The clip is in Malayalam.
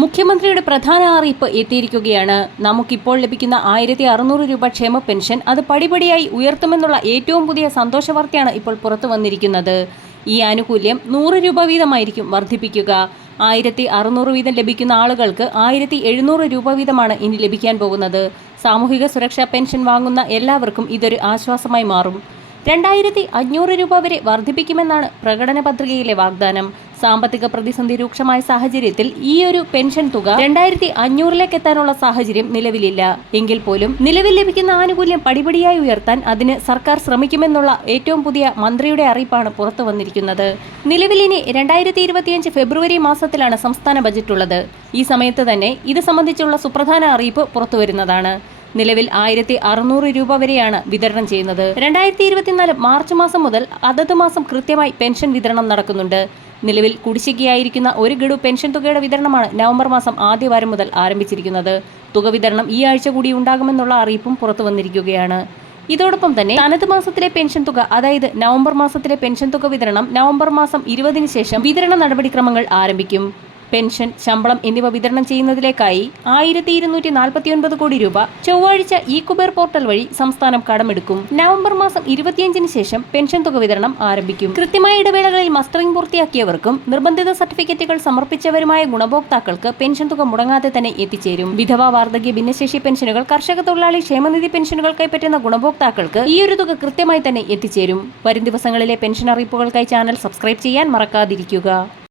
മുഖ്യമന്ത്രിയുടെ പ്രധാന അറിയിപ്പ് എത്തിയിരിക്കുകയാണ്. നമുക്കിപ്പോൾ ലഭിക്കുന്ന ആയിരത്തി അറുന്നൂറ് രൂപ ക്ഷേമ പെൻഷൻ അത് പടിപടിയായി ഉയർത്തുമെന്നുള്ള ഏറ്റവും പുതിയ സന്തോഷ വാർത്തയാണ് ഇപ്പോൾ പുറത്തു വന്നിരിക്കുന്നത്. ഈ ആനുകൂല്യം നൂറ് രൂപ വീതമായിരിക്കും വർദ്ധിപ്പിക്കുക. ആയിരത്തി അറുന്നൂറ് വീതം ലഭിക്കുന്ന ആളുകൾക്ക് ആയിരത്തി എഴുന്നൂറ് രൂപ വീതമാണ് ഇനി ലഭിക്കാൻ പോകുന്നത്. സാമൂഹിക സുരക്ഷാ പെൻഷൻ വാങ്ങുന്ന എല്ലാവർക്കും ഇതൊരു ആശ്വാസമായി മാറും. രണ്ടായിരത്തി അഞ്ഞൂറ് രൂപ വരെ വർദ്ധിപ്പിക്കുമെന്നാണ് പ്രകടന പത്രികയിലെ വാഗ്ദാനം. സാമ്പത്തിക പ്രതിസന്ധി രൂക്ഷമായ സാഹചര്യത്തിൽ ഈ ഒരു പെൻഷൻ തുക രണ്ടായിരത്തി അഞ്ഞൂറിലേക്ക് എത്താനുള്ള സാഹചര്യം നിലവിലില്ല. എങ്കിൽ പോലും നിലവിൽ ലഭിക്കുന്ന ആനുകൂല്യം പടിപടിയായി ഉയർത്താൻ അതിന് സർക്കാർ ശ്രമിക്കുമെന്നുള്ള ഏറ്റവും പുതിയ മന്ത്രിയുടെ അറിയിപ്പാണ് പുറത്തു വന്നിരിക്കുന്നത്. നിലവിൽ ഇനി രണ്ടായിരത്തി ഇരുപത്തിയഞ്ച് ഫെബ്രുവരി മാസത്തിലാണ് സംസ്ഥാന ബജറ്റ് ഉള്ളത് ഈ സമയത്ത് തന്നെ ഇത് സംബന്ധിച്ചുള്ള സുപ്രധാന അറിയിപ്പ് പുറത്തുവരുന്നതാണ് നിലവിൽ ആയിരത്തി അറുന്നൂറ് രൂപ വരെയാണ് വിതരണം ചെയ്യുന്നത്. രണ്ടായിരത്തി ഇരുപത്തിനാല് മാർച്ച് മാസം മുതൽ അതത് മാസം കൃത്യമായി പെൻഷൻ വിതരണം നടക്കുന്നുണ്ട്. നിലവിൽ കുടിശ്ശികയായിരിക്കുന്ന ഒരു ഗഡു പെൻഷൻ തുകയുടെ വിതരണമാണ് നവംബർ മാസം ആദ്യവാരം മുതൽ ആരംഭിച്ചിരിക്കുന്നത്. തുക വിതരണം ഈ ആഴ്ച കൂടി ഉണ്ടാകുമെന്നുള്ള അറിയിപ്പും പുറത്തു വന്നിരിക്കുകയാണ്. ഇതോടൊപ്പം തന്നെ തനത് മാസത്തിലെ പെൻഷൻ തുക അതായത് നവംബർ മാസത്തിലെ പെൻഷൻ തുക വിതരണം നവംബർ മാസം ഇരുപതിന് ശേഷം വിതരണ നടപടിക്രമങ്ങൾ ആരംഭിക്കും. പെൻഷൻ ശമ്പളം എന്നിവ വിതരണം ചെയ്യുന്നതിലേക്കായി ആയിരത്തി ഇരുന്നൂറ്റി നാൽപ്പത്തിയൊൻപത് കോടി രൂപ ചൊവ്വാഴ്ച ഇ കുബേർ പോർട്ടൽ വഴി സംസ്ഥാനം കടമെടുക്കും. നവംബർ മാസം ഇരുപത്തിയഞ്ചിന് ശേഷം പെൻഷൻ തുക വിതരണം ആരംഭിക്കും. കൃത്യമായ ഇടവേളകളിൽ മസ്റ്ററിംഗ് പൂർത്തിയാക്കിയവർക്കും നിർബന്ധിത സർട്ടിഫിക്കറ്റുകൾ സമർപ്പിച്ചവരുമായ ഗുണഭോക്താക്കൾക്ക് പെൻഷൻ തുക മുടങ്ങാതെ തന്നെ എത്തിച്ചേരും. വിധവ വാർദ്ധക്യ ഭിന്നശേഷി പെൻഷനുകൾ കർഷക തൊഴിലാളി ക്ഷേമനിധി പെൻഷനുകൾ കൈപ്പറ്റുന്ന ഗുണഭോക്താക്കൾക്ക് ഈ ഒരു തുക കൃത്യമായി തന്നെ എത്തിച്ചേരും. വരും ദിവസങ്ങളിലെ പെൻഷൻ അറിയിപ്പുകൾക്കായി ചാനൽ സബ്സ്ക്രൈബ് ചെയ്യാൻ മറക്കാതിരിക്കുക.